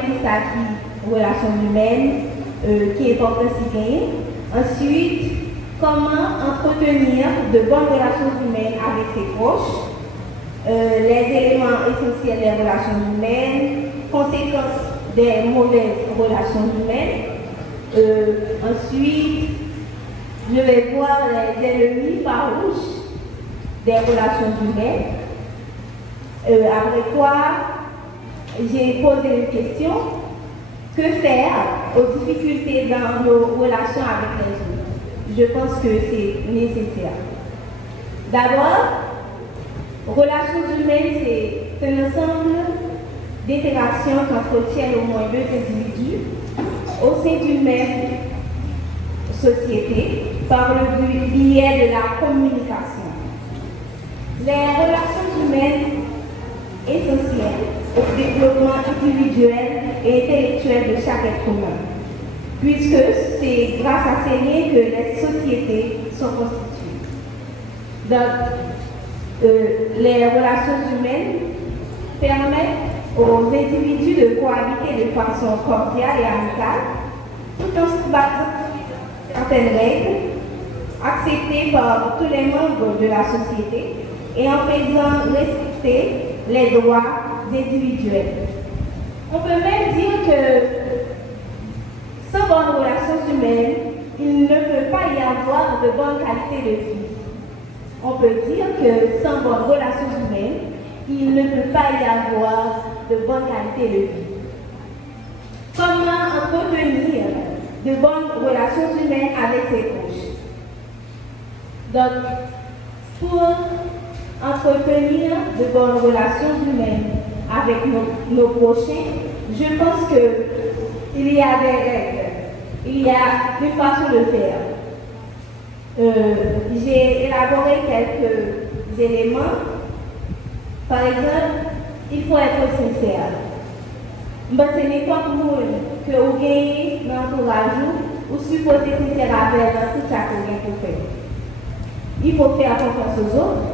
c'est ça qui relations humaines, qui est important si gagner. Ensuite, comment entretenir de bonnes relations humaines avec ses proches, les éléments essentiels des relations humaines, conséquences des mauvaises relations humaines. Ensuite, je vais voir les ennemis farouches des relations humaines. Après quoi, j'ai posé une question. Que faire aux difficultés dans nos relations avec les autres? Je pense que c'est nécessaire. D'abord, relations humaines, c'est un ensemble d'interactions qu'entretiennent au moins deux individus au sein d'une même société par le biais de la communication. Les relations humaines essentielles au développement individuel et intellectuel de chaque être humain, puisque c'est grâce à ces liens que les sociétés sont constituées. Donc, les relations humaines permettent aux individus de cohabiter de façon cordiale et amicale, tout en se basant sur certaines règles acceptées par tous les membres de la société et en faisant respecter les droits individuels. On peut même dire que sans bonnes relations humaines, il ne peut pas y avoir de bonne qualité de vie. On peut dire que sans bonnes relations humaines, il ne peut pas y avoir de bonne qualité de vie. Comment entretenir de bonnes relations humaines avec ses proches? Donc, pour entretenir de bonnes relations humaines avec nos prochains, je pense qu'il y a des règles, il y a une façon de faire. J'ai élaboré quelques éléments. Par exemple, il faut être sincère. Ce n'est pas pour que vous gagnez dans l'entourage ou supposez sincère avec tout ça que vous pour faire. Il faut faire confiance aux autres,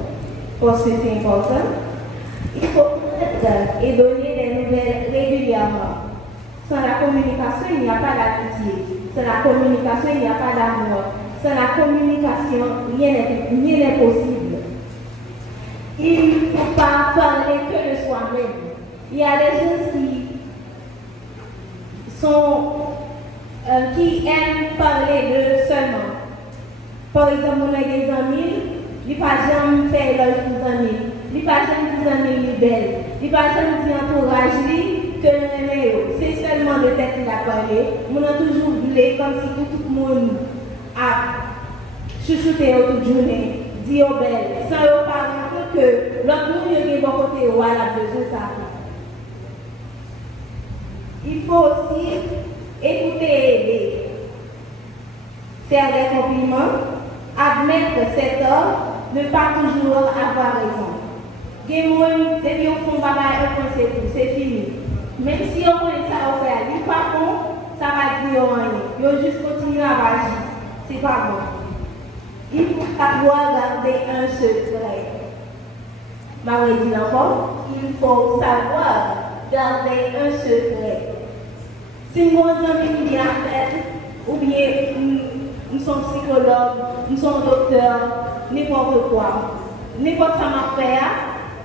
parce que c'est important. Il faut être et donner des nouvelles régulièrement. Sans la communication, il n'y a pas d'amitié. Sans la communication, il n'y a pas d'amour. Sans la communication, rien n'est possible. Il ne faut pas parler que de soi-même. Il y a des gens qui aiment parler d'eux seulement. Par exemple, on a des amis, ils ne peuvent jamais faire leurs amis. Ils ne peuvent jamais dire amis belles. Ils ne peuvent jamais dire entourage que nous c'est seulement de tête qu'il a parlé. On a toujours voulu comme si tout le monde a chouchouté toute journée, dit aux belles, sans leur parler que l'autre monde qui est bon côté ou a besoin de ça. Il faut aussi écouter et aider, faire des compliments, admettre ses torts, ne pas toujours avoir raison. Des gens, depuis au fond, c'est fini. Même si on connaît ça, on fait, il pas bon, ça va dire rien. Il faut juste continuer à agir. C'est pas bon. Il faut savoir garder un secret. Marie dit encore, il faut savoir garder un secret. Si nous avons une bien fait, ou bien nous sommes psychologues, nous sommes docteurs, n'importe quoi, n'importe quoi m'a fait,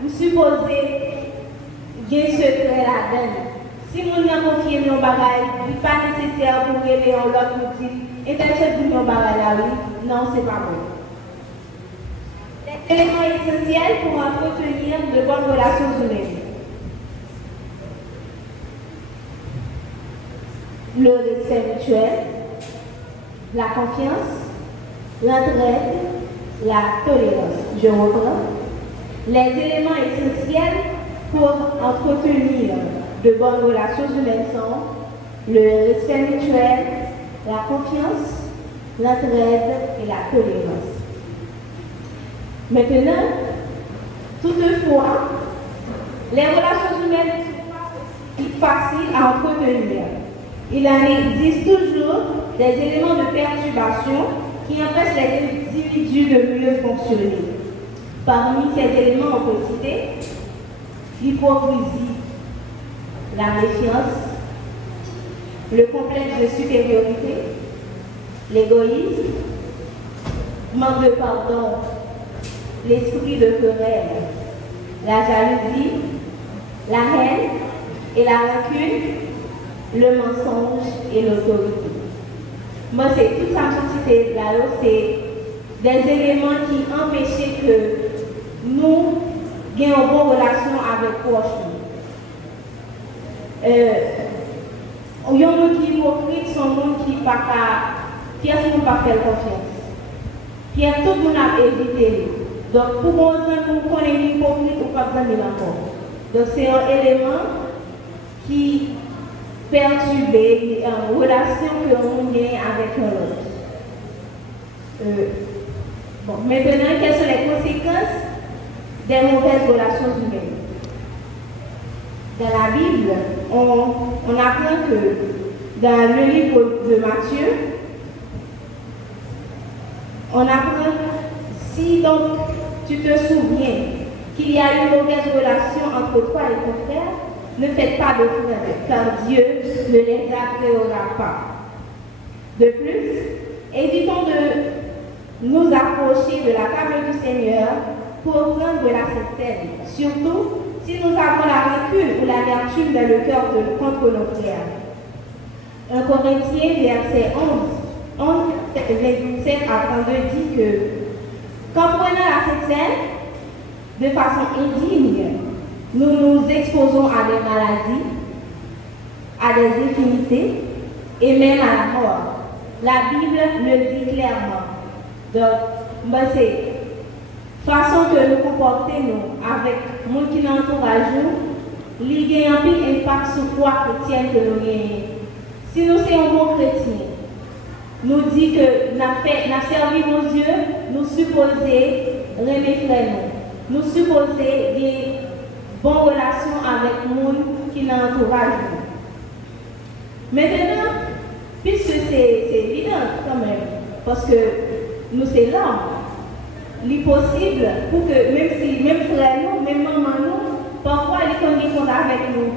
nous supposons qu'il y a un secret là-dedans. Si nous avons confié nos bagages, il n'est pas nécessaire pour révéler l'autre motif. Interchange nos bagages là, oui, non, c'est pas bon. Élément essentiel pour entretenir de bonnes relations humaines. Le respect mutuel, la confiance, l'entraide, la tolérance. Je reprends. Les éléments essentiels pour entretenir de bonnes relations humaines sont le respect mutuel, la confiance, l'entraide et la tolérance. Maintenant, toutefois, les relations humaines ne sont pas faciles à entretenir. Il en existe toujours des éléments de perturbation qui empêchent les individus de mieux fonctionner. Parmi ces éléments, on peut citer l'hypocrisie, la méfiance, le complexe de supériorité, l'égoïsme, manque de pardon, l'esprit de querelle, la jalousie, la haine et la rancune, le mensonge et l'autorité. Moi, c'est tout ça que je là, c'est des éléments qui empêchaient que nous ayons une bonne relation avec proche. Il y a des gens qui sont hypocrites, sont des gens qui ne peuvent pas faire confiance. Puis tout le monde a évité. Donc, pour moi, nous connaissons hypocrite ou pas besoin encore. Donc, c'est un élément qui perturbe la relation que l'on a avec l'autre. Bon, maintenant, quelles sont les conséquences des mauvaises relations humaines? Dans la Bible, on apprend que dans le livre de Matthieu, on apprend, si donc tu te souviens qu'il y a une mauvaise relation entre toi et ton frère, ne faites pas de frère, car Dieu ne les agréera pas. De plus, évitons de nous approcher de la table du Seigneur pour prendre de la cécile, surtout si nous avons la rancune ou l'amertume dans le cœur contre nos frères. 1 Corinthiens, verset 11, 27 à 32 dit que, qu'en prenant la cécile de façon indigne, nous nous exposons à des maladies, à des infinités et même à la mort. La Bible le dit clairement. Donc, c'est la façon que nous comportons avec les gens qui nous entourent, il y a un impact sur la foi chrétienne que nous gagnons. Si nous sommes un bon chrétien, nous dit que nous avons servi mon Dieu, nous supposons aimer frères nous supposons des bonnes relations avec les gens qui nous entourent. Maintenant, puisque c'est évident quand même, parce que nous sommes là, il est possible pour que même frères nous, même maman nous, parfois ils sont compte avec nous.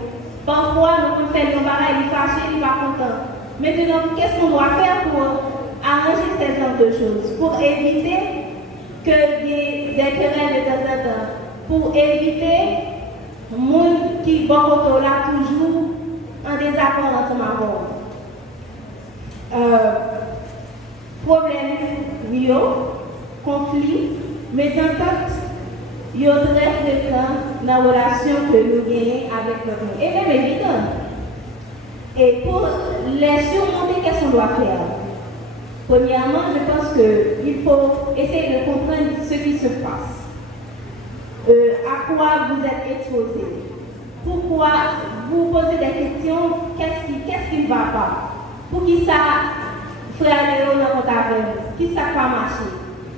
Parfois nous pouvons faire des barrages, ils fâchés, ils ne sont pas contents. Maintenant, qu'est-ce qu'on doit faire pour arranger ce genre de choses? Pour éviter que des querelles de temps en temps, pour éviter les gens qui vont là toujours en désaccord ensemble. Problème, conflit, mésentente, il y a très fréquent dans la relation que nous gagnons avec le monde. Et même évident. Et pour les surmonter, qu'est-ce qu'on doit faire? Premièrement, je pense qu'il faut essayer de comprendre ce qui se passe. À quoi vous êtes exposé? Pourquoi vous posez des questions? Qu'est-ce qui ne va pas? Pour qui ça, frère Léo, dans votre affaire, qui ça va marcher?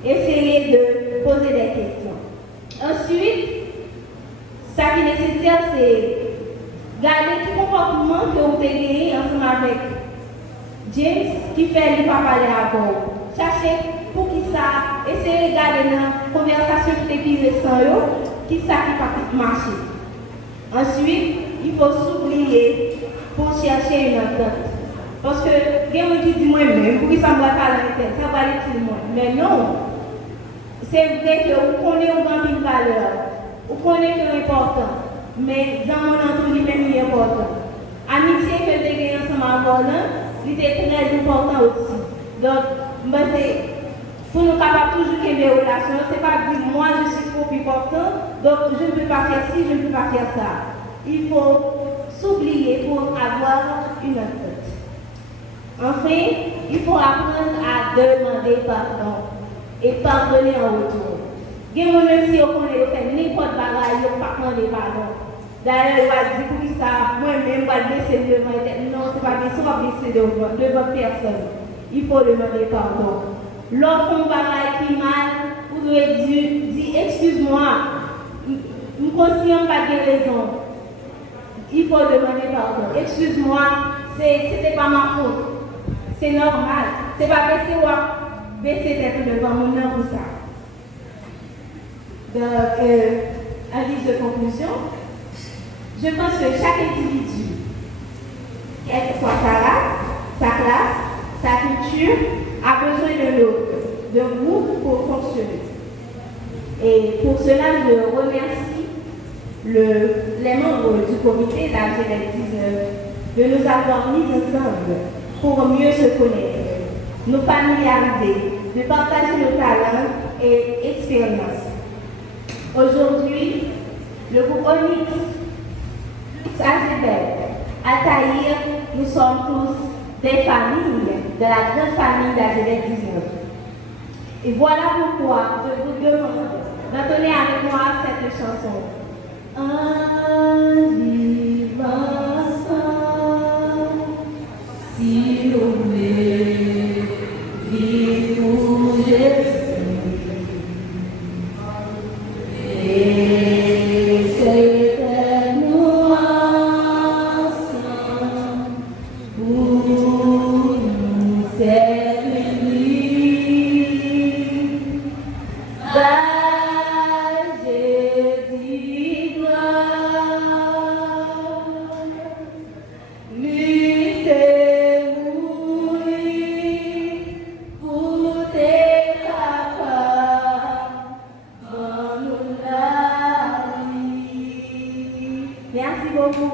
Essayez de poser des questions. Ensuite, ce qui est nécessaire, c'est garder tout comportement que vous avez gagné ensemble avec James, qui fait ne pas parler à vous. Cherchez pour qui ça, essayez de garder dans la conversation qui est plus récente, qui ça qui va marcher. Ensuite, il faut s'oublier pour chercher une entente. Parce que, quelqu'un qui dit moi-même, pour qui ça me va parler à l'intérieur, ça va aller tout le monde. Mais non, c'est vrai que vous connaissez une grande valeur, vous connaissez que c'est important, mais dans mon entourage, même il est important. Amitié que vous avez ensemble avant, il est très important aussi. Donc, pour nous capables toujours qu'il y ait des relations, ce n'est pas dire moi je suis trop important, donc je ne peux pas faire ci, je ne peux pas faire ça. Il faut s'oublier pour avoir une entente. Enfin, il faut apprendre à demander pardon et pardonner en retour. Même si on connaît n'importe bagaille, on ne peut pas demander pardon. D'ailleurs, il va dire pour ça, moi-même, je vais baisser devant la tête. Non, ce n'est pas baisser, on va baisser devant personne. Il faut demander pardon. Lorsqu'on bagaille qui mal, vous devez dire excuse-moi, je suis conscient pas de raison. Il faut demander pardon. Excuse-moi, ce n'était pas ma faute. C'est normal. Ce n'est pas baisser tête devant mon nom pour ça. Donc, à l'issue de conclusion, je pense que chaque individu, quelle que soit sa race, culture a besoin d'un groupe pour fonctionner. Et pour cela, je remercie les membres du comité de la Genève 19 de nous avoir mis ensemble pour mieux se connaître, nous familiariser, de partager nos talents et expériences. Aujourd'hui, le groupe Onyx, à Taïr, nous sommes tous des familles de la grande famille d'AGDF 19. Et voilà pourquoi je vous demande d'entonner avec moi cette chanson. Un vivant si nommé, vit pour Jésus. Et c'est nous ensemble pour nous servir. Merci beaucoup.